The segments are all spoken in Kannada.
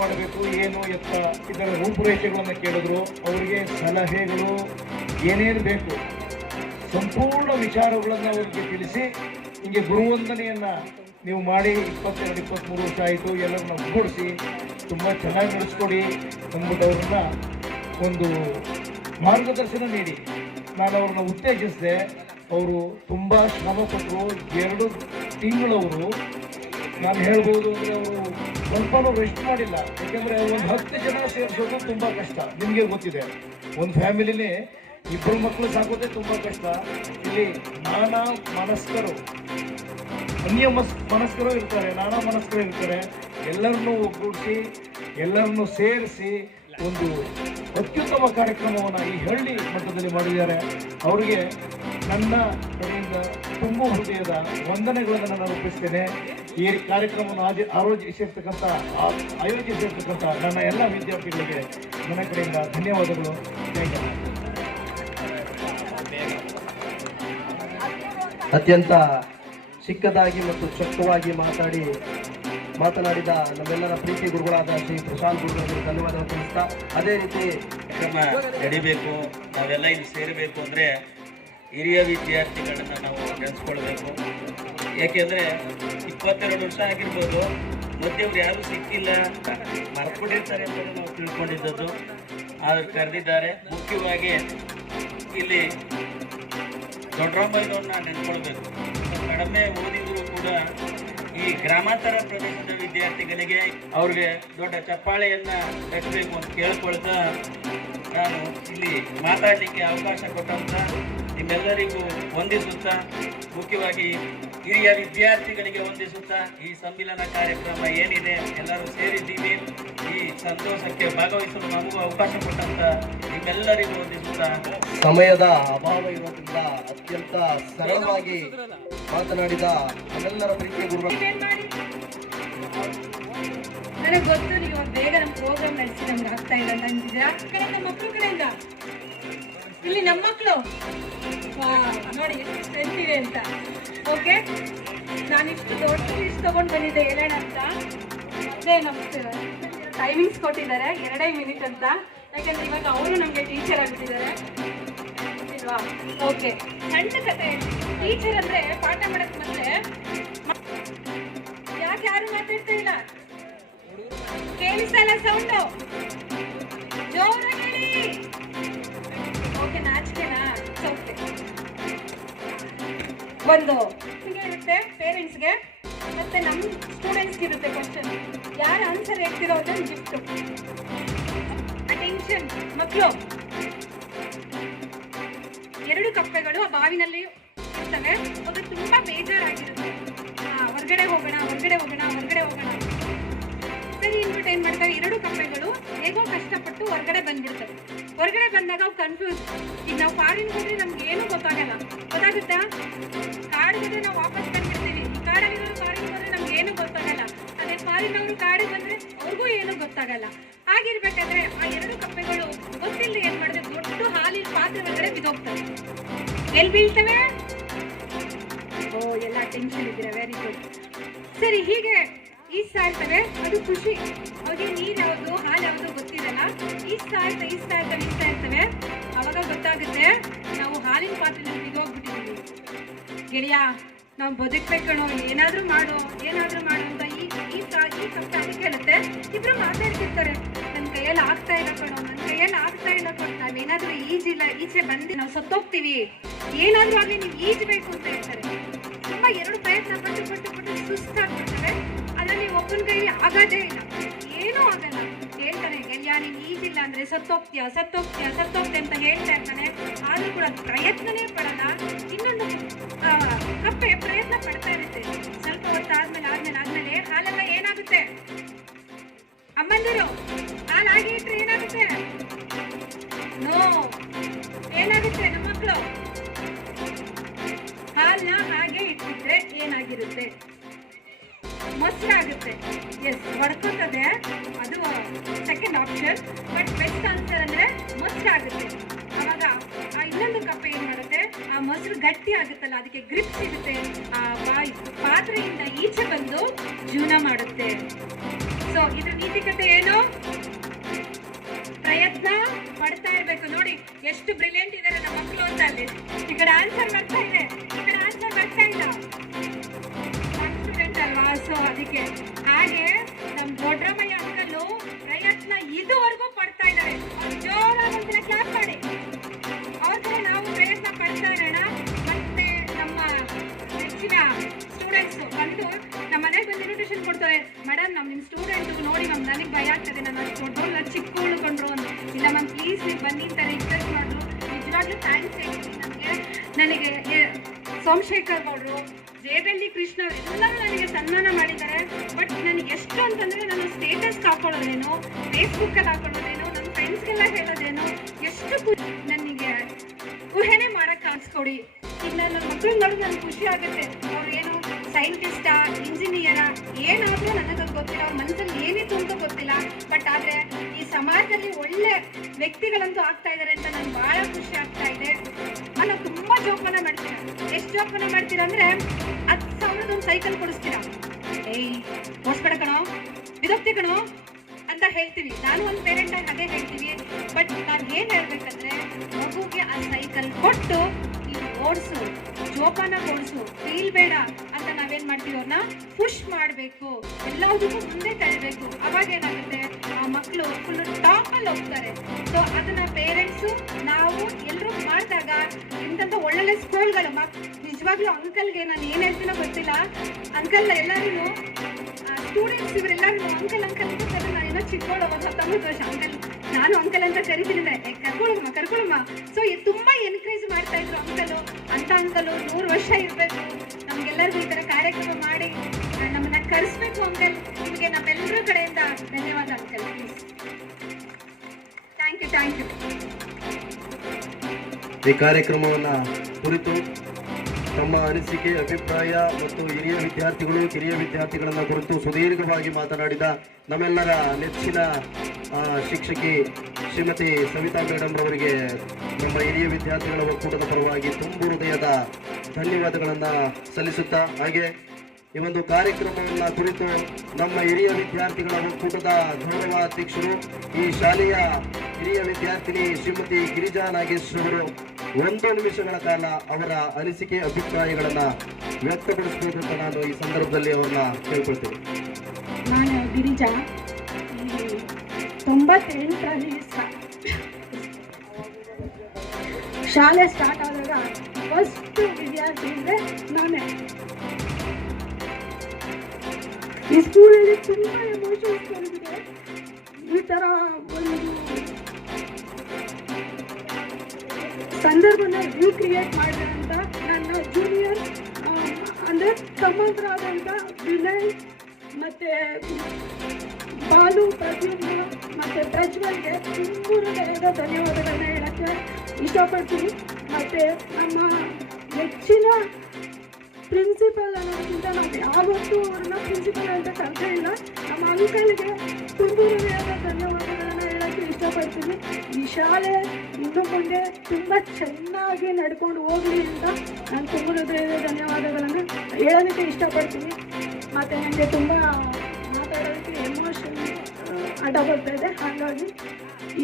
ಮಾಡಬೇಕು, ಏನು ಎತ್ತ ಇದರ ರೂಪುರೇಷೆಗಳನ್ನು ಕೇಳಿದ್ರು. ಅವರಿಗೆ ಸಲಹೆಗಳು ಏನೇನು ಬೇಕು ಸಂಪೂರ್ಣ ವಿಚಾರಗಳನ್ನು ಅವರಿಗೆ ತಿಳಿಸಿ, ಹಿಂಗೆ ಗುರುವಂದನೆಯನ್ನು ನೀವು ಮಾಡಿ 22-23 ವರ್ಷ ಆಯಿತು, ಎಲ್ಲರನ್ನ ಒಗ್ಗೂಡಿಸಿ ತುಂಬ ಚೆನ್ನಾಗಿ ನಡೆಸ್ಕೊಡಿ ಅಂದ್ಬಿಟ್ಟು ಅವ್ರನ್ನ ಒಂದು ಮಾರ್ಗದರ್ಶನ ನೀಡಿ ನಾನು ಅವ್ರನ್ನ ಉತ್ತೇಜಿಸಿದೆ. ಅವರು ತುಂಬ ಶ್ರಮಪಟ್ಟರು. 2 ತಿಂಗಳವರು ನಾನು ಹೇಳ್ಬೋದು ಅಂದರೆ ಅವರು ಸ್ವಲ್ಪನೂ ರೆಸ್ಟ್ ಮಾಡಿಲ್ಲ. ಯಾಕೆಂದರೆ ಒಂದು 10 ಜನ ಸೇರಿಸೋದು ತುಂಬ ಕಷ್ಟ. ನಿಮಗೆ ಗೊತ್ತಿದೆ, ಒಂದು ಫ್ಯಾಮಿಲಿನೇ 2 ಮಕ್ಕಳು ಸಾಕೋದೇ ತುಂಬ ಕಷ್ಟ. ಇಲ್ಲಿ ನಾನಾ ಮನಸ್ಕರು, ಅನ್ಯ ಮನಸ್ಕರು ಇರ್ತಾರೆ, ನಾನಾ ಮನಸ್ಕರು ಇರ್ತಾರೆ. ಎಲ್ಲರನ್ನೂ ಒಗ್ಗೂಡಿಸಿ ಎಲ್ಲರನ್ನೂ ಸೇರಿಸಿ ಒಂದು ಅತ್ಯುತ್ತಮ ಕಾರ್ಯಕ್ರಮವನ್ನು ಈ ಹಳ್ಳಿ ಮಟ್ಟದಲ್ಲಿ ಮಾಡಿದ್ದಾರೆ. ಅವರಿಗೆ ನನ್ನ ಕಡೆಯಿಂದ ತುಂಬ ಹೃದಯದ ವಂದನೆಗಳನ್ನು ನಾನು ಒಪ್ಪಿಸ್ತೇನೆ. ಈ ಕಾರ್ಯಕ್ರಮವನ್ನು ಆಯೋಜಿಸಿರ್ತಕ್ಕಂಥ ನನ್ನ ಎಲ್ಲ ವಿದ್ಯಾರ್ಥಿಗಳಿಗೆ ನನ್ನ ಕಡೆಯಿಂದ ಧನ್ಯವಾದಗಳು. ಅತ್ಯಂತ ಚಿಕ್ಕದಾಗಿ ಮತ್ತು ಚೊಕ್ಕವಾಗಿ ಮಾತನಾಡಿದ ನಮ್ಮೆಲ್ಲರ ಪ್ರೀತಿ ಗುರುಗಳಾದ ಶ್ರೀ ಪ್ರಶಾಂತ್ ಗುರುಗಳಿಗೆ ಧನ್ಯವಾದ ತಿಳಿಸ್ತಾ, ಅದೇ ರೀತಿ ಕಾರ್ಯಕ್ರಮ ನಡಿಬೇಕು, ನಾವೆಲ್ಲ ಇಲ್ಲಿ ಸೇರಬೇಕು ಅಂದರೆ ಹಿರಿಯ ವಿದ್ಯಾರ್ಥಿಗಳನ್ನು ನಾವು ನೆನೆಸ್ಕೊಳ್ಬೇಕು. ಏಕೆಂದರೆ 22 ವರ್ಷ ಆಗಿರ್ಬೋದು, ಮಧ್ಯವ್ರು ಯಾರೂ ಸಿಕ್ಕಿಲ್ಲ, ಮರ್ತ್ಬಿಟ್ಟಿರ್ತಾರೆ ಅಂತ ನಾವು ತಿಳ್ಕೊಂಡಿದ್ದದ್ದು. ಆದ್ರೆ ಕರೆದಿದ್ದಾರೆ. ಮುಖ್ಯವಾಗಿ ಇಲ್ಲಿ ದೊಡ್ಡರಾಮಯ್ಯನವ್ರನ್ನ ನೆನ್ಕೊಳ್ಬೇಕು. ಕಡಿಮೆ ಓದಿದ್ರು ಕೂಡ ಈ ಗ್ರಾಮಾಂತರ ಪ್ರದೇಶದ ವಿದ್ಯಾರ್ಥಿಗಳಿಗೆ ಅವ್ರಿಗೆ ದೊಡ್ಡ ಚಪ್ಪಾಳೆಯನ್ನು ಕಟ್ಟಬೇಕು ಅಂತ ಕೇಳ್ಕೊಳ್ತಾ ನಾನು ಇಲ್ಲಿ ಮಾತಾಡಲಿಕ್ಕೆ ಅವಕಾಶ ಕೊಟ್ಟಂತ ನಿಮ್ಮೆಲ್ಲರಿಗೂ ವಂದಿಸುತ್ತಾ, ಮುಖ್ಯವಾಗಿ ಹಿರಿಯ ವಿದ್ಯಾರ್ಥಿಗಳಿಗೆ ವಂದಿಸುತ್ತಾ, ಈ ಸಮ್ಮಿಲನ ಕಾರ್ಯಕ್ರಮ ಏನಿದೆ ಎಲ್ಲರೂ ಸೇರಿದ್ದೀವಿ, ಈ ಸಂತೋಷಕ್ಕೆ ಭಾಗವಹಿಸಲು ನಮಗೂ ಅವಕಾಶ ಕೊಟ್ಟಂತ ನಿಮ್ಮೆಲ್ಲರಿಗೂ ವಂದಿಸುತ್ತಾ, ಸಮಯದ ಅಭಾವ ಇರೋದ್ರಿಂದ ಅತ್ಯಂತ ಸರಳವಾಗಿ ಮಾತನಾಡಿದ ನಮ್ಮೆಲ್ಲರ ಪ್ರೀತಿಯ ಗುರುಗಳು. ನನಗೆ ಗೊತ್ತು ನೀವು ಬೇಗ ನಮ್ಮ ಪ್ರೋಗ್ರಾಮ್ ನಡೆಸಿ ನಮ್ಗೆ ಆಗ್ತಾ ಇಲ್ಲ ಅಂತಿದ್ದೀರಾ. ನಮ್ಮ ಮಕ್ಕಳ ಕಡೆಯಿಂದ ಇಲ್ಲಿ ನಮ್ಮ ಮಕ್ಕಳು ನೋಡಿ ಎಷ್ಟು ಸ್ಟ್ರೆಂತ್ ಇದೆ ಅಂತ. ಓಕೆ, ನಾನಿಷ್ಟು ದೊಡ್ಡ ಲಿಸ್ಟ್ ತಗೊಂಡು ಬಂದಿದ್ದೆ ಹೇಳೋಣ ಅಂತ. ಮತ್ತೆ ನಮ್ಗೆ ಟೈಮಿಂಗ್ಸ್ ಕೊಟ್ಟಿದ್ದಾರೆ 2 ಮಿನಿಟ್ ಅಂತ. ಯಾಕಂದ್ರೆ ಇವಾಗ ಅವರು ನಮಗೆ ಟೀಚರ್ ಆಗಿಬಿಟ್ಟಿದ್ದಾರೆ ಇಲ್ವಾ. ಓಕೆ, ಸಣ್ಣ ಕತೆ. ಟೀಚರ್ ಅಂದ್ರೆ ಪಾಠ ಮಾಡಕ್ ಮೊದಲೇ ಯಾರು ಮಾತಾಡ್ತಾ ಇಲ್ಲ, ಕೇಳಿಸಲ್ಲ ಸೌಂಡು, ಜೋರಾಗಿ ಹೇಳಿ. ಓಕೆ, ನಾಚಿಕೆನಾ? ಓಕೆ, ಒಂದು ಹಿಂಗೆ ಇರುತ್ತೆ ಪೇರೆಂಟ್ಸ್ಗೆ, ಮತ್ತೆ ನಮ್ಮ ಸ್ಟೂಡೆಂಟ್ಸ್ಗೆ ಇರುತ್ತೆ ಕ್ವಶನ್. ಯಾರು ಆನ್ಸರ್ ಹೇಳ್ತಿರೋ ಅದನ್ನು ಗಿಫ್ಟು. ಅಟೆನ್ಷನ್ ಮಕ್ಕಳು, 2 ಕಪ್ಪೆಗಳು ಆ ಬಾವಿನಲ್ಲಿ ಇರ್ತವೆ. ಅದು ತುಂಬಾ ಬೇಜಾರಾಗಿರುತ್ತೆ. ಹೊರಗಡೆ ಹೋಗೋಣ ಸರಿ ಇನ್ಬಿಟ್ಟು ಏನ್ ಮಾಡ್ತಾರೆ, 2 ಕಪ್ಪೆಗಳು ಹೇಗೋ ಕಷ್ಟಪಟ್ಟು ಹೊರಗಡೆ ಬಂದ್ಬಿಡ್ತವೆ. ಹೊರಗಡೆ ಬಂದಾಗ ಅವು ಕನ್ಫ್ಯೂಸ್. ಈಗ ನಾವು ಫಾರಿನ್ ಹೋದ್ರೆ ನಮ್ಗೆ ಏನೂ ಗೊತ್ತಾಗಲ್ಲ, ಗೊತ್ತಾಗುತ್ತಾ? ಕಾಡಿಗೆ ಹೋದ್ರೆ ನಾವು ವಾಪಸ್ ಬಂದ್ಬಿಡ್ತೀವಿ. ಕಾಡಲ್ಲಿರೋರು ಫಾರಿನ್ ಹೋದ್ರೆ ನಮ್ಗೆ ಏನೂ ಗೊತ್ತಾಗಲ್ಲ. ಅದೇ ಫಾರಿನ್ ಅವರು ಕಾಡಿಗೆ ಬಂದ್ರೆ ಅವ್ರಿಗೂ ಏನೂ ಗೊತ್ತಾಗಲ್ಲ. ಹಾಗಿರ್ಬೇಕಾದ್ರೆ ಆ 2 ಕಪ್ಪೆಗಳು ಗೊತ್ತಿಲ್ಲದೆ ಏನ್ ಮಾಡಿದ್ರೆ ದೊಡ್ಡ ಹಾಲಿನ ಪಾತ್ರೆ ಒಳಗಡೆ ಬಿದ್ದೋಗ್ತವೆ. ಎಲ್ಲಿ ಬೀಳ್ತವೆ? ಓ, ಎಲ್ಲ ಟೆನ್ಷನ್ ಇದ್ದೀರಾ, ವೆರಿ ಗುಡ್. ಸರಿ, ಹೀಗೆ ಈಸ್ತಾ ಇರ್ತವೆ. ಅದು ಖುಷಿ. ಅವ್ರಿಗೆ ನೀರು ಯಾವುದು ಹಾಲು ಯಾವುದು ಗೊತ್ತಿರಲ್ಲ. ಈಸ್ತಾ ಇರ್ತವೆ. ಅವಾಗ ಗೊತ್ತಾಗುತ್ತೆ ನಾವು ಹಾಲಿನ ಪಾತ್ರೆಯಲ್ಲಿ ಬಿದ್ದೋಗ್ಬಿಟ್ಟಿದ್ದೀವಿ. ಗೆಳೆಯ, ನಾವು ಬದುಕ್ಬೇಕಣೋ, ಏನಾದರೂ ಮಾಡು ಅಂತ ಈ ಕಷ್ಟ ಅದಕ್ಕೆ ಹೇಳುತ್ತೆ. ಇಬ್ರು ಮಾತಾಡ್ತಿರ್ತಾರೆ, ನನ್ನ ಕೈಯಲ್ಲಿ ಆಗ್ತಾ ಇಲ್ಲ ಕಣೋ. ನಾವೇನಾದ್ರೂ ಈಚೆ ಬಂದು ನಾವು ಸತ್ತೋಗ್ತೀವಿ, ಏನಾದ್ರೂ ಆಗಲಿ ನೀವು ಈಜಬೇಕು ಅಂತ ಹೇಳ್ತಾರೆ. ತುಂಬಾ 2 ಪ್ರಯತ್ನ ಪಟ್ಟು ಸುಸ್ತಾಗ್ಬಿಡ್ತವೆ. ಅದರಲ್ಲಿ ಒಬ್ಬನ ಕೈಲಿ ಆಗೋದೇ ಇಲ್ಲ, ಏನೂ ಆಗಲ್ಲ. ಹೇಳ್ತಾನೆ, ಗೆಳೆಯ ನೀನು ಈಜಿಲ್ಲ ಅಂದ್ರೆ ಸತ್ತೋಗ್ತೀಯ ಅಂತ ಹೇಳ್ತಾ ಇರ್ತಾನೆ. ಆದ್ರೂ ಕೂಡ ಪ್ರಯತ್ನನೇ ಪಡಲ್ಲ. ಇನ್ನೊಂದು ಕಪ್ಪೆ ಪ್ರಯತ್ನ ಪಡ್ತಾ ಇರುತ್ತೆ. ಸ್ವಲ್ಪ ಹೊತ್ತು ಆದ್ಮೇಲೆ ಹಾಲೆಲ್ಲ ಏನಾಗುತ್ತೆ? ಅಮ್ಮಂದಿರು, ಹಾಲು ಹಾಗೆ ಇಟ್ರೆ ಏನಾಗುತ್ತೆ? ನೋ, ಏನಾಗುತ್ತೆ? ನಮ್ಮ ಮಕ್ಕಳು ಹಾಲನ್ನ ಹಾಗೆ ಇಟ್ಟಿದ್ರೆ ಏನಾಗಿರುತ್ತೆ? ಮೊಸರಾಗುತ್ತೆ. ಎಸ್, ಹೊಡ್ಕೊತದೆ, ಅದು second option. But best answer ಅಂದ್ರೆ ಮೊಸರಾಗುತ್ತೆ. ಅವಾಗ ಆ ಇನ್ನೊಂದು ಕಪ್ಪೆ ಏನ್ ಮಾಡುತ್ತೆ, ಆ ಮೊಸರು ಗಟ್ಟಿ ಆಗುತ್ತಲ್ಲ, ಅದಕ್ಕೆ ಗ್ರಿಪ್ ಸಿಗುತ್ತೆ. ಆ ಪಾತ್ರೆಯಿಂದ ಈಚೆ ಬಂದು ಜೀವನ ಮಾಡುತ್ತೆ. ಸೊ ಇದ್ರ ನೀತಿಕತೆ ಏನು? ಎಷ್ಟು ಬ್ರಿಲಿಯಂಟ್ ಇದಾರೆ ನಮ್ಮ ಮಕ್ಕಳು ಅಂತ ಅಲ್ಲಿ. ಈ ಕಡೆ ಆನ್ಸರ್ ಬರ್ತಾ ಇದೆ, ಈ ಕಡೆ ಆನ್ಸರ್ ಬರ್ತಾ ಇಲ್ಲ. ಸ್ಟೂಡೆಂಟ್ ಅಲ್ವಾ, ಸೊ ಅದಕ್ಕೆ. ಹಾಗೆ ನಮ್ಮ ದೊಡ್ಡರಾಮಯ್ಯ ಅಂಕಲು ಪ್ರಯತ್ನ ಇದುವರೆಗೂ ಪಡ್ತಾ ಇದ್ದಾರೆ. ಅವ್ರು ಜೋರಾಗಿ ಒಂದ್ಸಲ ಕ್ಲಾಪ್ ಮಾಡಿ. ಅವ್ರ ಕಡೆ ನಾವು ಪ್ರಯತ್ನ ಪಡ್ತಾ ಇರೋಣ. ಮತ್ತೆ ನಮ್ಮ ಹೆಚ್ಚಿನ ಸ್ಟೂಡೆಂಟ್ಸ್ ಬಂದು ನಮ್ಮ ಮನೆಗೆ ಬಂದು ಇನ್ವಿಟೇಷನ್ ಕೊಡ್ತಾರೆ. ಮೇಡಮ್ ನಿಮ್ಮ ಸ್ಟೂಡೆಂಟ್ ನೋಡಿ ನನಗೆ ಭಯ ಆಗ್ತದೆ, ನಾನು ಅಷ್ಟು ದೊಡ್ಡವ್ರು ಚಿಕ್ಕ ಉಳ್ಕೊಂಡ್ರು ಅಂತ. ಇಲ್ಲ ಮ್ಯಾಮ್ ಪ್ಲೀಸ್ ನೀವು ಬನ್ನಿ ಅಂತ ರಿಕ್ವೆಸ್ಟ್ ಮಾಡಿದ್ರು. ನಿಜವಾಗ್ಲೂ ಥ್ಯಾಂಕ್ಸ್ ಹೇಳ್ತೀನಿ. ನನಗೆ ಸೋಮಶೇಖರ್ ಗೌಡರು, ಜೇಬೆಲ್ಲಿ ಕೃಷ್ಣ ಎಲ್ಲರೂ ನನಗೆ ಸನ್ಮಾನ ಮಾಡಿದ್ದಾರೆ. ಬಟ್ ನನಗೆ ಎಷ್ಟು ಅಂತಂದರೆ ನಾನು ಸ್ಟೇಟಸ್ಗೆ ಹಾಕೊಳ್ಳೋದೇನೋ, ಫೇಸ್ಬುಕ್ಕಲ್ಲಿ ಹಾಕೊಳ್ಳೋದೇನೋ, ನನ್ನ ಫ್ರೆಂಡ್ಸ್ಗೆಲ್ಲ ಹೇಳೋದೇನೋ, ಎಷ್ಟು ನನಗೆ ಊಹೆನೇ ಮಾಡೋಕ್ಕೆ ಕಾಣಿಸ್ಕೊಡಿ. ಈಗ ನನ್ನ ಮಕ್ಕಳು ನೋಡಿ ನನಗೆ ಖುಷಿ ಆಗುತ್ತೆ. ಅವ್ರು ಏನು ಸೈಂಟಿಸ್ಟಾ, ಇಂಜಿನಿಯರಾ, ಏನಾದರೂ ನನಗೆ ಗೊತ್ತಿಲ್ಲ, ಅವ್ರ ಮನಸ್ಸಲ್ಲಿ ಏನಿತ್ತು ಅಂತ ಗೊತ್ತಿಲ್ಲ. ಬಟ್ ಆದರೆ ಈ ಸಮಾಜದಲ್ಲಿ ಒಳ್ಳೆ ವ್ಯಕ್ತಿಗಳಂತೂ ಆಗ್ತಾ ಇದ್ದಾರೆ ಅಂತ ನನಗೆ ಭಾಳ ಖುಷಿ ಆಗ್ತಾ ಇದೆ. ನಾನು ತುಂಬ ಜೋಪಾನ ಮಾಡ್ತೀರಾ. ಎಷ್ಟು ಜೋಪಾನ ಮಾಡ್ತೀರಾ ಅಂದರೆ 10,000 ಒಂದು ಸೈಕಲ್ ಕೊಡಿಸ್ತೀರಾ. ಏಯ್ ಓಡಿಸ್ಬೇಡ ಕಣೋ, ಬಿದೋಗ್ತಿ ಕಣೋ ಅಂತ ಹೇಳ್ತೀವಿ. ನಾನು ಒಂದು ಪೇರೆಂಟ್ ಆಗಿ ಅದೇ ಹೇಳ್ತೀವಿ. ಬಟ್ ನಾನು ಏನು ಹೇಳ್ಬೇಕಂದ್ರೆ, ಮಗುಗೆ ಆ ಸೈಕಲ್ ಕೊಟ್ಟು ನೀನು ಓಡಿಸು, ಜೋಪಾನ ಓಡಿಸು, ಫೀಲ್ ಬೇಡ ಅಂತ ನಾವೇನು ಮಾಡ್ತೀವಿ, ಅವ್ರನ್ನ ಪುಷ್ ಮಾಡಬೇಕು, ಎಲ್ಲದಕ್ಕೂ ಮುಂದೆ ತಳ್ಳಬೇಕು. ಅವಾಗ ಏನಾಗುತ್ತೆ, ಆ ಮಕ್ಕಳು ಫುಲ್ ಟಾಪಲ್ಲಿ ಹೋಗ್ತಾರೆ. ಸೊ ಅದನ್ನ ಪೇರೆಂಟ್ಸು ನಾವು ಎಲ್ಲರೂ ಮಾಡಿದಾಗ ಇಂಥ ಒಳ್ಳೊಳ್ಳೆ ಸ್ಕೂಲ್ಗಳು ನಿಜವಾಗ್ಲೂ ಅಂಕಲ್ಗೆ ನಾನು ಏನು ಹೇಳ್ತೀನೋ ಗೊತ್ತಿಲ್ಲ. ಅಂಕಲ್ ಎಲ್ಲರೂ ಸ್ಟೂಡೆಂಟ್ಸ್ ಇವರೆಲ್ಲರೂ ಅಂಕಲ್ ಅಂಕಲ್ ಅಂತ ಕರೆದು ನಾನು ಏನೋ ಚಿಕ್ಕವಳವಾಗ 19 ವರ್ಷ ಅಂಕಲ್, ನಾನು ಅಂಕಲ್ ಅಂತ ಕರಿತೀನಿ ಅಂದರೆ ಕರ್ಕೊಳಮ್ಮ. ಸೊ ತುಂಬ ಎನ್ಕರೇಜ್ ಮಾಡ್ತಾ ಇದ್ರು ಅಂಕಲು. ಅಂತ ಅಂಕಲು 100 ವರ್ಷ ಇರಬೇಕು, ನಮಗೆಲ್ಲರಿಗೂ ಈ ಥರ ಕಾರ್ಯಕ್ರಮ ಮಾಡಿ ನಮ್ಮನ್ನ ಕರೆಸ್ಬೇಕು ಅಂಕಲ್. ನಿಮಗೆ ನಮ್ಮೆಲ್ಲರ ಕಡೆಯಿಂದ ಧನ್ಯವಾದ ಅಂಕಲ್. Please thank you. ಈ ಕಾರ್ಯಕ್ರಮವನ್ನು ಕುರಿತು ತಮ್ಮ ಅನಿಸಿಕೆ, ಅಭಿಪ್ರಾಯ ಮತ್ತು ಹಿರಿಯ ವಿದ್ಯಾರ್ಥಿಗಳು, ಕಿರಿಯ ವಿದ್ಯಾರ್ಥಿಗಳನ್ನು ಕುರಿತು ಸುದೀರ್ಘವಾಗಿ ಮಾತನಾಡಿದ ನಮ್ಮೆಲ್ಲರ ನೆಚ್ಚಿನ ಶಿಕ್ಷಕಿ ಶ್ರೀಮತಿ ಸವಿತಾ ಮೇಡಮ್ ರವರಿಗೆ ನಮ್ಮ ಹಿರಿಯ ವಿದ್ಯಾರ್ಥಿಗಳ ಒಕ್ಕೂಟದ ಪರವಾಗಿ ತುಂಬು ಹೃದಯದ ಧನ್ಯವಾದಗಳನ್ನು ಸಲ್ಲಿಸುತ್ತಾ, ಹಾಗೆ ಈ ಒಂದು ಕಾರ್ಯಕ್ರಮವನ್ನು ಕುರಿತು ನಮ್ಮ ಹಿರಿಯ ವಿದ್ಯಾರ್ಥಿಗಳ ಒಕ್ಕೂಟದ ಗೌರವಾಧ್ಯಕ್ಷರು, ಈ ಶಾಲೆಯ ಹಿರಿಯ ವಿದ್ಯಾರ್ಥಿನಿ ಶ್ರೀಮತಿ ಗಿರಿಜಾ ನಾಗೇಶ್ ಅವರು 1 ನಿಮಿಷಗಳ ಕಾಲ ಅವರ ಅನಿಸಿಕೆ, ಅಭಿಪ್ರಾಯಗಳನ್ನು ವ್ಯಕ್ತಪಡಿಸಬೇಕು ಅಂತ ನಾನು ಈ ಸಂದರ್ಭದಲ್ಲಿ ಅವ್ರನ್ನ ಕೇಳ್ಕೊಳ್ತೀನಿ. ನಾನು ಗಿರಿಜಾ. 98ರಲ್ಲಿ ಶಾಲೆ ಸ್ಟಾರ್ಟ್ ಆದಾಗ ಫಸ್ಟ್ ವಿದ್ಯಾರ್ಥಿ ಅಂದರೆ ನಾನೇ. ಈ ಸ್ಕೂಲಲ್ಲಿ ತುಂಬ ಎಮೋಷನ್ಸ್ ಬರುತ್ತಿದೆ. ಈ ಥರ ಒಂದು ಸಂದರ್ಭನ ರೀಕ್ರಿಯೇಟ್ ಮಾಡಿದೆ ಅಂತ ನನ್ನ ಜೂನಿಯರ್ ಅಂದರೆ ತಮ್ಮಂತರಾದಂಥ ವಿನಯ್ ಮತ್ತು ಬಾಲು, ಪ್ರತಿಯೊಂದು ಮತ್ತು ಪ್ರಜ್ವಲ್ಗೆ ತುಂಬ ಹೃದಯದ ಧನ್ಯವಾದಗಳನ್ನ ಹೇಳೋಕ್ಕೆ ಇಷ್ಟಪಡ್ತೀನಿ. ಮತ್ತು ನಮ್ಮ ನೆಚ್ಚಿನ ಪ್ರಿನ್ಸಿಪಲ್ ಅನ್ನೋದಕ್ಕಿಂತ ನಾವು ಯಾವತ್ತೂ ಅವ್ರನ್ನ ಪ್ರಿನ್ಸಿಪಲ್ ಅಂತ ಕರೆದೇ ಇಲ್ಲ. ನಮ್ಮ ಅಂಕಲ್ಗೆ ತುಂಬ ಹೃದಯದ ಧನ್ಯವಾದಗಳನ್ನು ಹೇಳೋಕ್ಕೆ ಇಷ್ಟಪಡ್ತೀನಿ. ಈ ಶಾಲೆ ಇನ್ನು ಮುಂದೆ ತುಂಬ ಚೆನ್ನಾಗಿ ನಡ್ಕೊಂಡು ಹೋಗಲಿ ಅಂತ ನಾನು ತುಂಬ ಹೃದಯದ ಧನ್ಯವಾದಗಳನ್ನು ಹೇಳೋದಕ್ಕೆ ಇಷ್ಟಪಡ್ತೀನಿ. ಮತ್ತು ನನಗೆ ತುಂಬ ಮಾತಾಡೋದಕ್ಕೆ ಎಮೋಷನ್ ಅಡ್ಡ ಬರ್ತಾ ಇದೆ. ಹಾಗಾಗಿ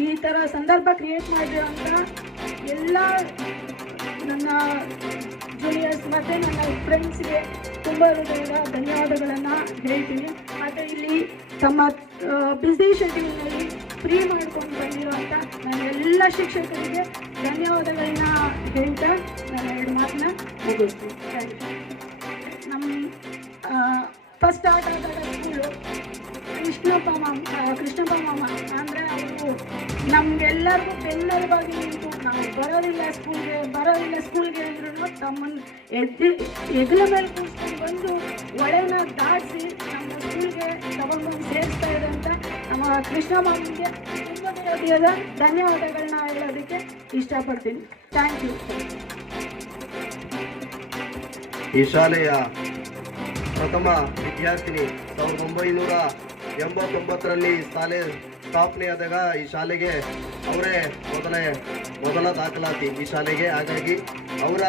ಈ ಥರ ಸಂದರ್ಭ ಕ್ರಿಯೇಟ್ ಮಾಡಿರೋಂಥ ಎಲ್ಲ ನನ್ನ ಜೂನಿಯರ್ಸ್ ಮತ್ತು ನನ್ನ ಫ್ರೆಂಡ್ಸ್ಗೆ ತುಂಬ ಹೃದಯದ ಧನ್ಯವಾದಗಳನ್ನು ಹೇಳ್ತೀನಿ. ಮತ್ತು ಇಲ್ಲಿ ತಮ್ಮ ಬ್ಯುಸಿ ಶೆಡ್ಯೂಲ್ನಲ್ಲಿ ಫ್ರೀ ಮಾಡ್ಕೊಂಡು ಬಂದಿರುವಂಥ ನನ್ನ ಎಲ್ಲ ಶಿಕ್ಷಕರಿಗೆ ಧನ್ಯವಾದಗಳನ್ನ ಹೇಳ್ತಾ ನಾನು 2 ಮಾತನ್ನ ಮುಗಿಸ್ತೀನಿ. ನಮ್ಮ ಫಸ್ಟ್ ಸ್ಟಾರ್ಟ್ ಆದಾಗ ಸ್ಕೂಲು ಕೃಷ್ಣಪ್ಪ ಮಾಮ ಅಂದರೆ ಅವರು ನಮಗೆಲ್ಲರಿಗೂ ಬೆನ್ನೆಲುಬಾಗಿ ನಿಂತು ನಾವು ಬರೋದಿಲ್ಲ ಸ್ಕೂಲ್ಗೆ ಅಂದ್ರೂ ತಮ್ಮನ್ನು ಹೆಗಲ ಮೇಲೆ ಕೂರಿಸ್ಕೊಂಡು ಬಂದು ಒಳೆನ ದಾಟಿಸಿ ನಮ್ಮ ಸ್ಕೂಲ್ಗೆ ತಗೊಂಡ್ಬಂದು ಸೇರಿಸ್ತಾ ಇದ್ದಂಥ ನಮ್ಮ ಕೃಷ್ಣ ಮಾಮನಿಗೆ ತುಂಬ ಹೃದಯದ ಧನ್ಯವಾದಗಳನ್ನ ಹೇಳೋದಕ್ಕೆ ಇಷ್ಟಪಡ್ತೀನಿ. Thank you. ಈ ಶಾಲೆಯ ಪ್ರಥಮ ವಿದ್ಯಾರ್ಥಿನಿ 1989ರಲ್ಲಿ ಶಾಲೆ ಸ್ಥಾಪನೆಯಾದಾಗ ಈ ಶಾಲೆಗೆ ಅವರೇ ಮೊದಲ ದಾಖಲಾತಿ ಈ ಶಾಲೆಗೆ. ಹಾಗಾಗಿ ಅವರ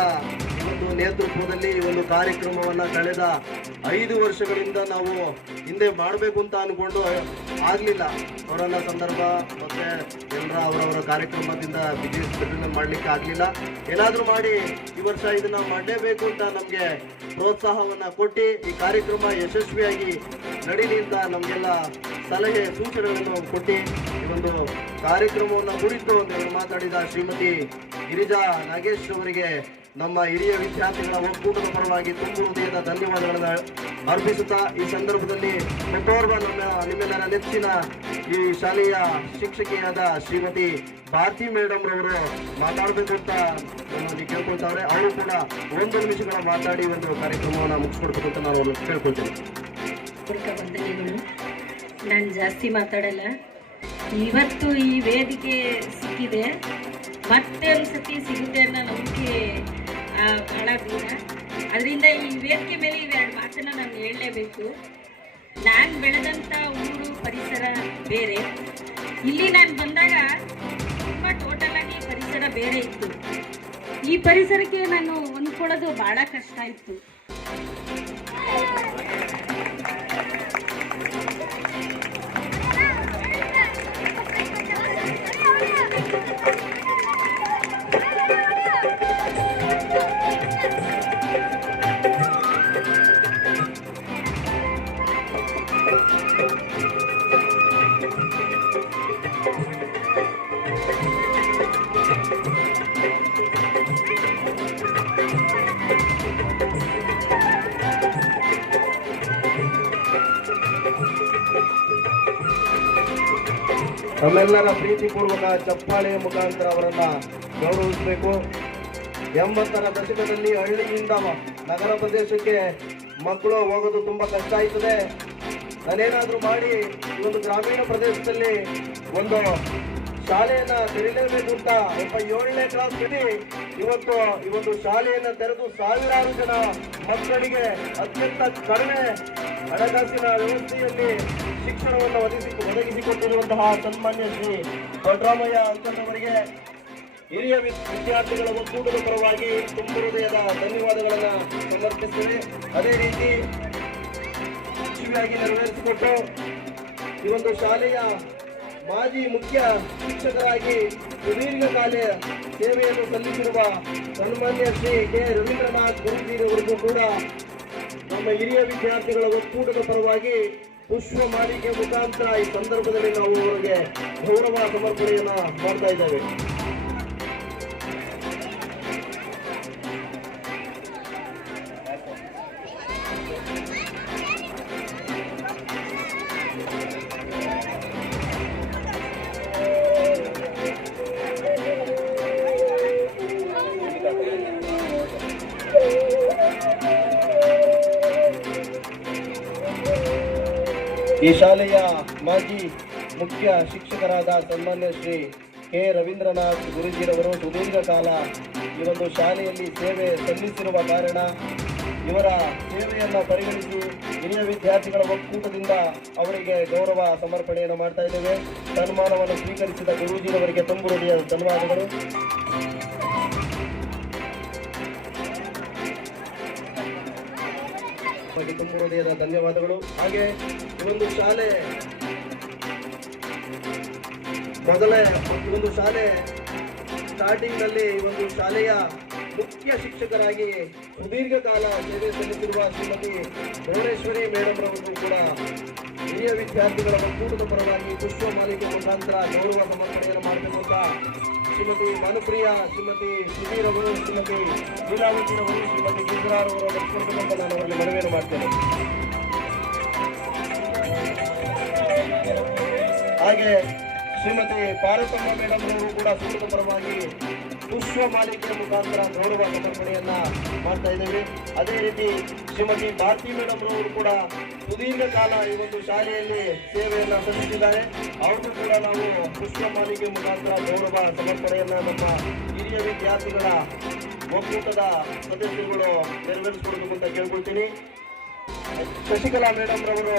ಒಂದು ನೇತೃತ್ವದಲ್ಲಿ ಈ ಒಂದು ಕಾರ್ಯಕ್ರಮವನ್ನು ಕಳೆದ 5 ವರ್ಷಗಳಿಂದ ನಾವು ಹಿಂದೆ ಮಾಡಬೇಕು ಅಂತ ಅಂದ್ಕೊಂಡು ಆಗಲಿಲ್ಲ. ಕೊರೋನಾ ಸಂದರ್ಭ ಮತ್ತು ಎಲ್ಲರ ಅವರವರ ಕಾರ್ಯಕ್ರಮದಿಂದ ಬಿಜೆಪಿ ಮಾಡಲಿಕ್ಕೆ ಆಗಲಿಲ್ಲ. ಏನಾದರೂ ಮಾಡಿ ಈ ವರ್ಷ ಇದನ್ನು ಮಾಡಲೇಬೇಕು ಅಂತ ನಮಗೆ ಪ್ರೋತ್ಸಾಹವನ್ನು ಕೊಟ್ಟು ಈ ಕಾರ್ಯಕ್ರಮ ಯಶಸ್ವಿಯಾಗಿ ನಡೀಲಿ ಅಂತ ನಮಗೆಲ್ಲ ಸಲಹೆ ಸೂಚನೆಗಳನ್ನು ಕೊಟ್ಟು ಈ ಒಂದು ಕಾರ್ಯಕ್ರಮವನ್ನು ಕುರಿತು ಒಂದೆರಡು ಮಾತಾಡಿದ ಶ್ರೀಮತಿ ಗಿರಿಜಾ ನಾಗೇಶ್ ಅವರಿಗೆ ನಮ್ಮ ಹಿರಿಯ ವಿದ್ಯಾರ್ಥಿಗಳ ಒಕ್ಕೂಟದ ಪರವಾಗಿ ತುಂಬು ಹೃದಯದ ಧನ್ಯವಾದಗಳನ್ನು ಅರ್ಪಿಸುತ್ತಾ ಈ ಸಂದರ್ಭದಲ್ಲಿ ಮತ್ತೋರ್ವ ನಿಮ್ಮೆಲ್ಲರ ನೆಚ್ಚಿನ ಈ ಶಾಲೆಯ ಶಿಕ್ಷಕಿಯಾದ ಶ್ರೀಮತಿ ಭಾರತಿ ಮೇಡಮ್ ರವರು ಮಾತಾಡಬೇಕು ಅಂತ ನಮ್ಮಲ್ಲಿ ಕೇಳ್ಕೊಳ್ತಾವ್ರೆ. ಅವರು ಕೂಡ 1 ನಿಮಿಷಗಳ ಮಾತಾಡಿ ಒಂದು ಕಾರ್ಯಕ್ರಮವನ್ನು ಮುಗಿಸ್ಕೊಡ್ಬೇಕು ಅಂತ ನಾನು ಅವ್ರನ್ನ ಕೇಳ್ಕೊಳ್ತೇನೆ. ವಂದನೆಗಳು. ನಾನು ಜಾಸ್ತಿ ಮಾತಾಡಲ್ಲ. ಇವತ್ತು ಈ ವೇದಿಕೆ ಸಿಕ್ಕಿದೆ, ಮತ್ತೆ ಒಂದ್ಸತಿ ಸಿಗುತ್ತೆ ಅನ್ನೋ ನಂಬಿಕೆ ಬಹಳ ದೂರ. ಅದರಿಂದ ಈ ವೇದಿಕೆ ಮೇಲೆ ಇವೆರಡು ಮಾತನ್ನು ನಾನು ಹೇಳಲೇಬೇಕು. ನಾನು ಬೆಳೆದಂಥ ಊರು ಪರಿಸರ ಬೇರೆ, ಇಲ್ಲಿ ನಾನು ಬಂದಾಗ ತುಂಬ ಟೋಟಲ್ ಆಗಿ ಪರಿಸರ ಬೇರೆ ಇತ್ತು. ಈ ಪರಿಸರಕ್ಕೆ ನಾನು ಹೊಂದ್ಕೊಳ್ಳೋದು ಭಾಳ ಕಷ್ಟ ಇತ್ತು. ನಮ್ಮೆಲ್ಲರ ಪ್ರೀತಿಪೂರ್ವಕ ಚಪ್ಪಾಳೆಯ ಮುಖಾಂತರ ಅವರನ್ನ ಗೌರವಿಸಬೇಕು. 80ರ ದಶಕದಲ್ಲಿ ಹಳ್ಳಿಯಿಂದ ನಗರ ಪ್ರದೇಶಕ್ಕೆ ಮಕ್ಕಳು ಹೋಗೋದು ತುಂಬಾ ಕಷ್ಟ ಆಯ್ತದೆ. ನಾನೇನಾದ್ರೂ ಮಾಡಿ ಈ ಒಂದು ಗ್ರಾಮೀಣ ಪ್ರದೇಶದಲ್ಲಿ ಒಂದು ಶಾಲೆಯನ್ನ ತೆರೀಲೇಬೇಕು ಅಂತ ಒಬ್ಬ 7ನೇ ಕ್ಲಾಸ್ ಬಿಟ್ಟು ಇವತ್ತು ಈ ಒಂದು ಶಾಲೆಯನ್ನ ತೆರೆದು ಸಾವಿರಾರು ಜನ ಮಕ್ಕಳಿಗೆ ಅತ್ಯಂತ ಕಡಿಮೆ ಹಣಕಾಸಿನ ವ್ಯವಸ್ಥೆಯಲ್ಲಿ ಶಿಕ್ಷಣವನ್ನು ಒದಗಿಸಿಕೊಟ್ಟಿರುವಂತಹ ಸನ್ಮಾನ್ಯ ಶ್ರೀ ದೊಡ್ಡರಾಮಯ್ಯ ಅಂಕಣ್ಣವರಿಗೆ ಹಿರಿಯ ವಿದ್ಯಾರ್ಥಿಗಳ ಒಕ್ಕೂಟದ ಪರವಾಗಿ ತುಂಬು ಹೃದಯದ ಧನ್ಯವಾದಗಳನ್ನು ಸಮರ್ಪಿಸುತ್ತೇವೆ. ಅದೇ ರೀತಿ ಯಶಸ್ವಿಯಾಗಿ ನೆರವೇರಿಸಿಕೊಟ್ಟು ಈ ಒಂದು ಶಾಲೆಯ ಮಾಜಿ ಮುಖ್ಯ ಶಿಕ್ಷಕರಾಗಿ ಸುದೀರ್ಘಕಾಲ ಸೇವೆಯನ್ನು ಸಲ್ಲಿಸಿರುವ ಸನ್ಮಾನ್ಯ ಶ್ರೀ ಕೆ ರವೀಂದ್ರನಾಥ್ ಗುರೂಜಿಯವರಿಗೂ ಕೂಡ ನಮ್ಮ ಹಿರಿಯ ವಿದ್ಯಾರ್ಥಿಗಳ ಒಕ್ಕೂಟದ ಪರವಾಗಿ ಪುಷ್ಪ ಮಾಲಿಕೆ ಮುಖಾಂತರ ಈ ಸಂದರ್ಭದಲ್ಲಿ ನಾವು ಅವರಿಗೆ ಗೌರವ ಸಮರ್ಪಣೆಯನ್ನ ಮಾಡ್ತಾ ಇದ್ದೇವೆ. ಈ ಶಾಲೆಯ ಮಾಜಿ ಮುಖ್ಯ ಶಿಕ್ಷಕರಾದ ಸನ್ಮಾನ್ಯ ಶ್ರೀ ಕೆ ರವೀಂದ್ರನಾಥ್ ಗುರೂಜಿರವರು ಸುದೀರ್ಘ ಕಾಲ ಈ ಒಂದು ಶಾಲೆಯಲ್ಲಿ ಸೇವೆ ಸಲ್ಲಿಸಿರುವ ಕಾರಣ ಇವರ ಸೇವೆಯನ್ನು ಪರಿಗಣಿಸಿ ಹಿರಿಯ ವಿದ್ಯಾರ್ಥಿಗಳ ಒಕ್ಕೂಟದಿಂದ ಅವರಿಗೆ ಗೌರವ ಸಮರ್ಪಣೆಯನ್ನು ಮಾಡ್ತಾ ಇದ್ದೇವೆ. ಸನ್ಮಾನವನ್ನು ಸ್ವೀಕರಿಸಿದ ಗುರೂಜಿರವರಿಗೆ ತುಂಬು ಹೃದಯದ ಧನ್ಯವಾದಗಳು. ತುಂಬು ಹೃದಯದ ಧನ್ಯವಾದಗಳು. ಹಾಗೆ ಈ ಒಂದು ಶಾಲೆ ಈ ಒಂದು ಶಾಲೆ ಸ್ಟಾರ್ಟಿಂಗ್ ನಲ್ಲಿ ಈ ಒಂದು ಶಾಲೆಯ ಮುಖ್ಯ ಶಿಕ್ಷಕರಾಗಿ ಸುದೀರ್ಘ ಕಾಲ ಸೇವೆ ಸಲ್ಲಿಸಿರುವ ಶ್ರೀಮತಿ ಭುವನೇಶ್ವರಿ ಮೇಡಮ್ ರವರು ಕೂಡ ಹಿರಿಯ ವಿದ್ಯಾರ್ಥಿಗಳ ಒಕ್ಕೂಟದ ಪರವಾಗಿ ಪುಷ್ಪ ಮಾಲಿಕೆ ಮುಖಾಂತರ ಗೌರವ ಸಮರ್ಪಣೆಯನ್ನು ಮಾಡಬೇಕು ಅಂತ ಶ್ರೀಮತಿ ಮನುಪ್ರಿಯ, ಶ್ರೀಮತಿ ಸುಧೀರ್ ಅವರು, ಶ್ರೀಮತಿ ಲೀಲಾವತಿರವರು, ಶ್ರೀಮತಿ ಗಿರಿಜಾರ್ ಅವರು ನಡೆಸಿಕೊಡ್ಬೇಕು ಅಂತ ನಾನು ಅವರಲ್ಲಿ ಮನವಿಯನ್ನು ಮಾಡ್ತೇನೆ. ಹಾಗೆ ಶ್ರೀಮತಿ ಪಾರ್ವತಮ್ಮ ಮೇಡಮ್ ಅವರು ಕೂಡ ಸುಮುಖ ಪರವಾಗಿ ಪುಷ್ಪ ಮಾಲಿಕೆಯ ಮುಖಾಂತರ ಗೌರವ ಸಮರ್ಪಣೆಯನ್ನ ಮಾಡ್ತಾ ಇದ್ದೇವೆ. ಅದೇ ರೀತಿ ಶ್ರೀಮತಿ ಭಾರತಿ ಮೇಡಮ್ ಅವರು ಕೂಡ ಸುದೀರ್ಘ ಕಾಲ ಈ ಒಂದು ಶಾಲೆಯಲ್ಲಿ ಸೇವೆಯನ್ನು ಸಲ್ಲಿಸಿದ್ದಾರೆ. ಅವ್ರಿಗೂ ಕೂಡ ನಾವು ಪುಷ್ಪ ಮಾಲಿಕೆ ಮುಖಾಂತರ ಗೌರವ ಸಮರ್ಪಣೆಯನ್ನ ನಮ್ಮ ಹಿರಿಯ ವಿದ್ಯಾರ್ಥಿಗಳ ಒಕ್ಕೂಟದ ಸದಸ್ಯರುಗಳು ನೆರವೇರಿಸಿಕೊಡಬೇಕು ಅಂತ ಕೇಳ್ಕೊಳ್ತೀನಿ. ಶಶಿಕಲಾ ಮೇಡಮ್ ರವರು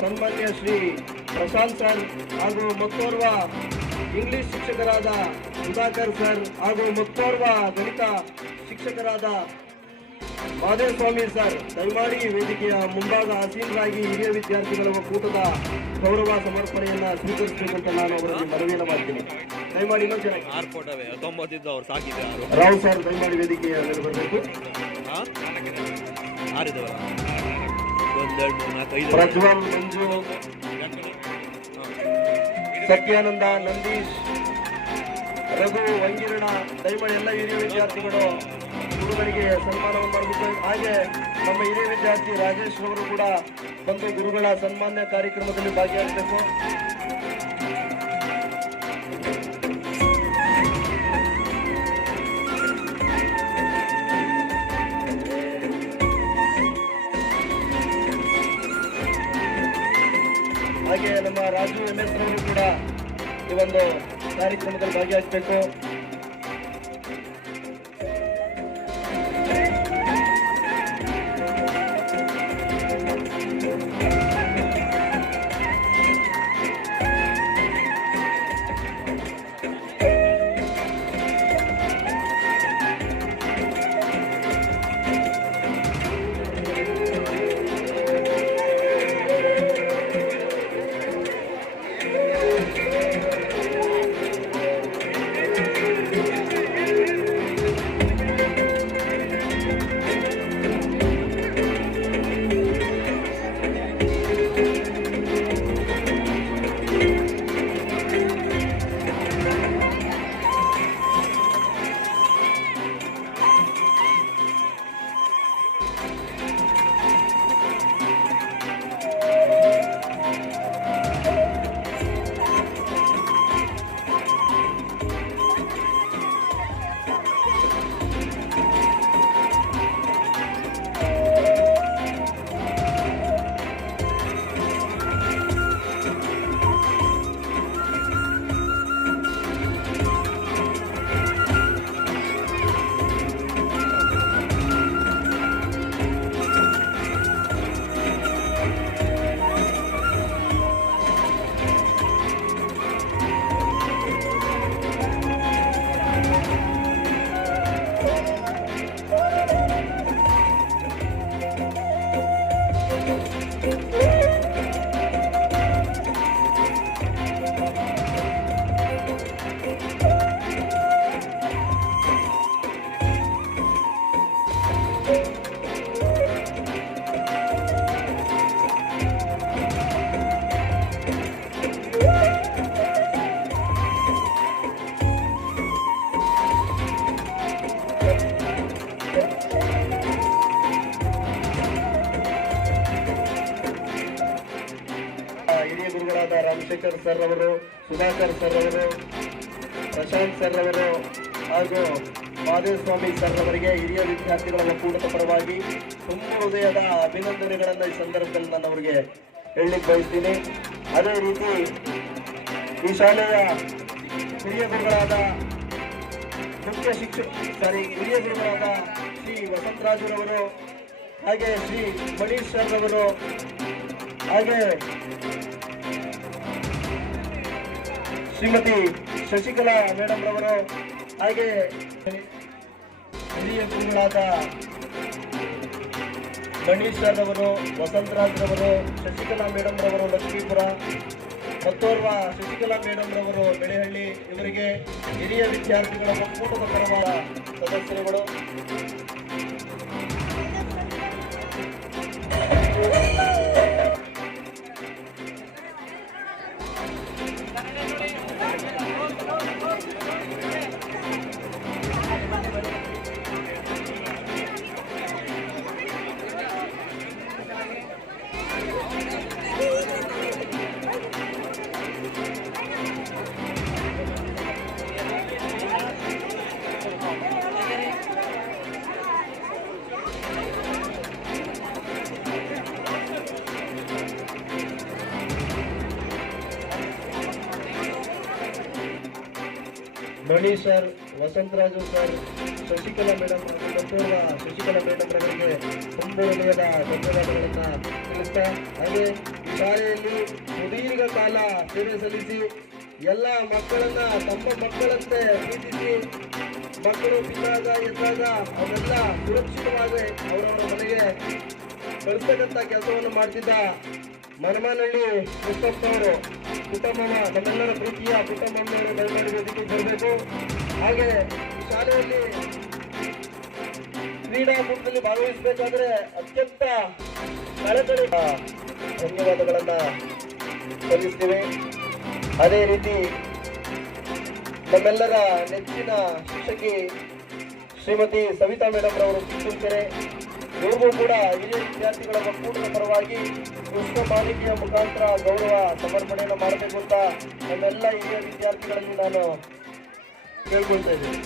ಸನ್ಮಾನ್ಯ ಶ್ರೀ ಪ್ರಶಾಂತ್ ಸರ್ ಹಾಗೂ ಮತ್ತೋರ್ವ ಇಂಗ್ಲಿಷ್ ಶಿಕ್ಷಕರಾದ ಸುಧಾಕರ್ ಸರ್ ಹಾಗೂ ಮತ್ತೋರ್ವ ಗಣಿತ ಶಿಕ್ಷಕರಾದ ಮಾದೇಸ್ವಾಮಿ ಸರ್ ದಯಮಾಡಿ ವೇದಿಕೆಯ ಮುಂಭಾಗ ಆಸೀನರಾಗಿ ಹಿರಿಯ ವಿದ್ಯಾರ್ಥಿಗಳ ಒಕ್ಕೂಟದ ಗೌರವ ಸಮರ್ಪಣೆಯನ್ನ ಸ್ವೀಕರಿಸಬೇಕಂತ ನಾನು ಅವರಲ್ಲಿ ಮನವಿಯನ್ನು ಮಾಡ್ತೀನಿ. ದಯಮಾಡಿ ಇನ್ನೊಂದು ಚೆನ್ನಾಗಿ ರಾವ್ ಸರ್ ದಯಮಾಡಿ ವೇದಿಕೆಯ ಮೇಲೆ ಬರಬೇಕು. ಪ್ರಜ್ವಲ್, ಮಂಜು, ಸತ್ಯಾನಂದ, ನಂದೀಶ್, ರಘು, ವಂಗಿರಣ ದಯಮಾಡಿ ಎಲ್ಲ ಹಿರಿಯ ವಿದ್ಯಾರ್ಥಿಗಳು ಗುರುಗಳಿಗೆ ಸನ್ಮಾನವನ್ನು ಮಾಡಬೇಕು. ಹಾಗೆ ನಮ್ಮ ಹಿರಿಯ ವಿದ್ಯಾರ್ಥಿ ರಾಜೇಶ್ ಅವರು ಕೂಡ ಬಂದು ಗುರುಗಳ ಸನ್ಮಾನ್ಯ ಕಾರ್ಯಕ್ರಮದಲ್ಲಿ ಭಾಗಿಯಾಗಬೇಕು. ಹಾಗೆ ನಮ್ಮ ರಾಜು MS ರವರು ಕೂಡ ಈ ಒಂದು ಕಾರ್ಯಕ್ರಮದಲ್ಲಿ ಭಾಗಿಯಾಗಬೇಕು. ರಾಜಶೇಖರ್ ಸರ್ ಅವರು, ಸುಧಾಕರ್ ಸರ್ ಅವರು, ಪ್ರಶಾಂತ್ ಸರ್ ಅವರು ಹಾಗೂ ಮಾದೇಸ್ವಾಮಿ ಸರ್ ಅವರಿಗೆ ಹಿರಿಯ ವಿದ್ಯಾರ್ಥಿಗಳ ಒಕ್ಕೂಟದ ಪರವಾಗಿ ತುಂಬ ಹೃದಯದ ಅಭಿನಂದನೆಗಳನ್ನು ಈ ಸಂದರ್ಭದಲ್ಲಿ ನಾನು ಅವರಿಗೆ ಹೇಳಲಿಕ್ಕೆ ಬಯಸ್ತೀನಿ. ಅದೇ ರೀತಿ ಈ ಶಾಲೆಯ ಹಿರಿಯ ಗುರುಗಳಾದ ಹಿರಿಯ ಗುರುಗಳಾದ ಶ್ರೀ ವಸಂತರಾಜರವರು, ಹಾಗೆ ಶ್ರೀ ಮಣೀಶ್ ಸರ್ ಅವರು, ಹಾಗೆ ಶ್ರೀಮತಿ ಶಶಿಕಲಾ ಮೇಡಮ್ ರವರು, ಹಾಗೆ ಹಿರಿಯ ಗುರುಗಳಾದ ಗಣೇಶ್ ಸರ್ ಅವರು, ವಸಂತರಾಜ್ ರವರು, ಶಶಿಕಲಾ ಮೇಡಮ್ ರವರು ಲಕ್ಷ್ಮೀಪುರ, ಮತ್ತೋರ್ವ ಶಶಿಕಲಾ ಮೇಡಮ್ ರವರು ಬೆಳೆಹಳ್ಳಿ, ಇವರಿಗೆ ಹಿರಿಯ ವಿದ್ಯಾರ್ಥಿಗಳ ಒಕ್ಕೂಟದ ಪರವಾದ ಸದಸ್ಯರುಗಳು ಮಣಿ ಸರ್, ವಸಂತರಾಜು ಸರ್, ಶಶಿಕಲಾ ಮೇಡಮ್ ಸಂಪೂರ್ಣ ಶಶಿಕಲಾ ಮೇಡಮ್ ರವರಿಗೆ ತುಂಬ ಹೃದಯದ ಧನ್ಯವಾದಗಳನ್ನು ತಿಳಿಸ್ತಾ, ಹಾಗೆ ಈ ಶಾಲೆಯಲ್ಲಿ ಸುದೀರ್ಘ ಕಾಲ ಸೇವೆ ಸಲ್ಲಿಸಿ ಎಲ್ಲ ಮಕ್ಕಳನ್ನ ತಮ್ಮ ಮಕ್ಕಳಂತೆ ಪ್ರೀತಿಸಿ ಮಕ್ಕಳು ಬಿದ್ದಾಗ ಎದ್ದಾಗ ಅವರೆಲ್ಲ ಸುರಕ್ಷಿತವಾಗಿ ಅವರವರ ಮನೆಗೆ ಕಳಿಸ್ತಕ್ಕಂಥ ಕೆಲಸವನ್ನು ಮಾಡ್ತಿದ್ದ ಮನಮನಹಳ್ಳಿ ಕೃಷ್ಣಪ್ಪನವರು, ಪುಟ್ಟಮ್ಮನ, ನಮ್ಮೆಲ್ಲರ ಪ್ರೀತಿಯ ಪುಟ್ಟಮ್ಮನವರು ದಯಮಾಡಿ ವೇದಿಕೆಗೆ ಬರಬೇಕು. ಹಾಗೆ ಈ ಶಾಲೆಯಲ್ಲಿ ಕ್ರೀಡಾಕೂಟದಲ್ಲಿ ಭಾಗವಹಿಸಬೇಕಾದ್ರೆ ಅತ್ಯಂತ ಕಳಕಳಿ ಧನ್ಯವಾದಗಳನ್ನ ಸಲ್ಲಿಸ್ತೇವೆ. ಅದೇ ರೀತಿ ನಮ್ಮೆಲ್ಲರ ನೆಚ್ಚಿನ ಶಿಕ್ಷಕಿ ಶ್ರೀಮತಿ ಸವಿತಾ ಮೇಡಮ್ ರವರು ಕಿತ್ತೂರುಕೆರೆ, ಇವ್ರಿಗೂ ಕೂಡ ಹಿರಿಯ ವಿದ್ಯಾರ್ಥಿಗಳ ಒಕ್ಕೂಟದ ಪರವಾಗಿ ಪುಷ್ಪ ಮಾಲಿಕೆಯ ಮುಖಾಂತರ ಗೌರವ ಸಮರ್ಪಣೆಯನ್ನು ಮಾಡಬೇಕು ಅಂತ ನಮ್ಮೆಲ್ಲ ಹಿರಿಯ ವಿದ್ಯಾರ್ಥಿಗಳಲ್ಲಿ ನಾನು ಕೇಳ್ಕೊಳ್ತಾ ಇದ್ದೀನಿ.